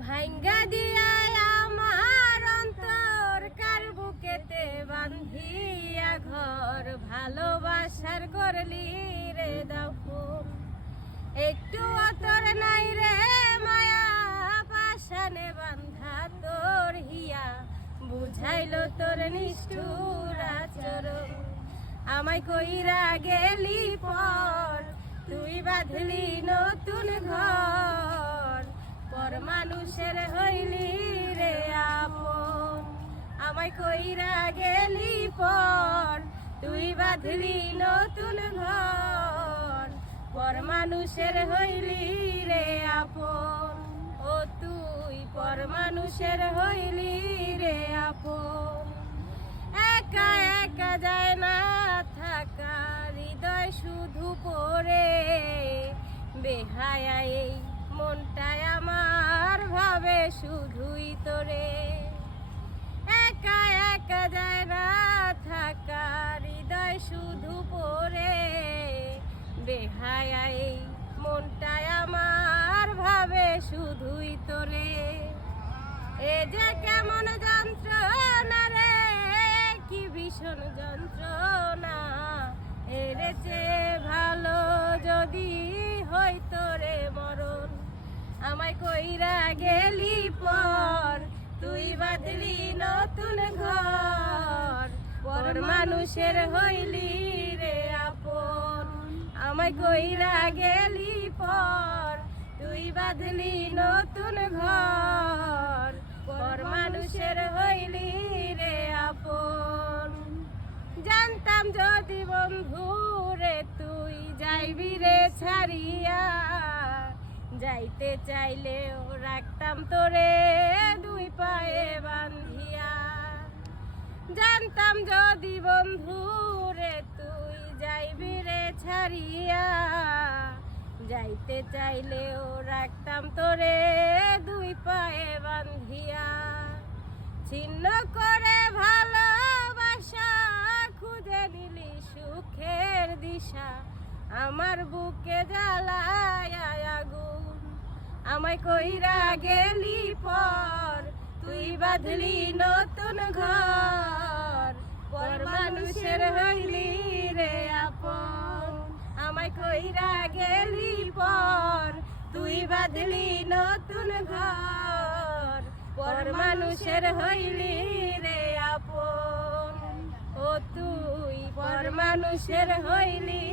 ভাঙ্গা দিয়া আমার অন্তর কার বুকেতে বান্ধিয়া ঘর ভালোবাসার করলি রে দাফন একটু অতর নাই রে মায়া পাশানে বান্ধা তোর হিয়া বুঝাইলো তোর নিষ্ঠুর আচরণ আমায় কইরা গেলি পর তুই বাঁধলি নতুন ঘর পর মানুষের হইলি রে আপন আমায় কইরা গেলি পর তুই বাঁধলি নতুন ঘর পর মানুষের হইলি রে আপন ও তুই পর মানুষের হইলি রে আপন একা একা যায় না থাকা হৃদয় শুধু পড়ে বেহায়া এই মনটাই আমার ভাবে শুধুই তোরে একা একা যায় না থাকা হৃদয় শুধু পড়ে বেহায়া এই মনটাই আমার ভাবে শুধুই তোরে এ যে কেমন যন্ত্রণা রে কি ভীষণ যন্ত্রণা এর চেয়ে ভালো যদি হইতো রে মরণ আমায় কইরা গেলি পর তুই বাঁধলি নতুন ঘর পর মানুষের হইলি রে আপন আমায় কইরা গেলি পর তুই বাঁধলি নতুন ঘর পর মানুষের হইলি রে আপন জানতাম যদি বন্ধু রে তুই যাইবি রে ছাড়িয়া যাইতে চাইলেও রাখতাম তোরে দুই পায়ে বান্ধিয়া জানতাম যদি বন্ধু রে তুই যাইবি রে ছাড়িয়া যাইতে চাইলেও রাখতাম তোরে দুই পায়ে বান্ধিয়া ছিন্ন করে ভালোবাসা খুঁজে নিলি সুখের দিশা আমার বুকে জ্বালায় আগুন আমায় কইরা গেলি পর তুই বাঁধলি নতুন ঘর পর মানুষের হইলি রে আপন আমায় কইরা গেলি পর তুই বাঁধলি নতুন ঘর পর মানুষের হইলি রে আপন ও তুই পর মানুষের হইলি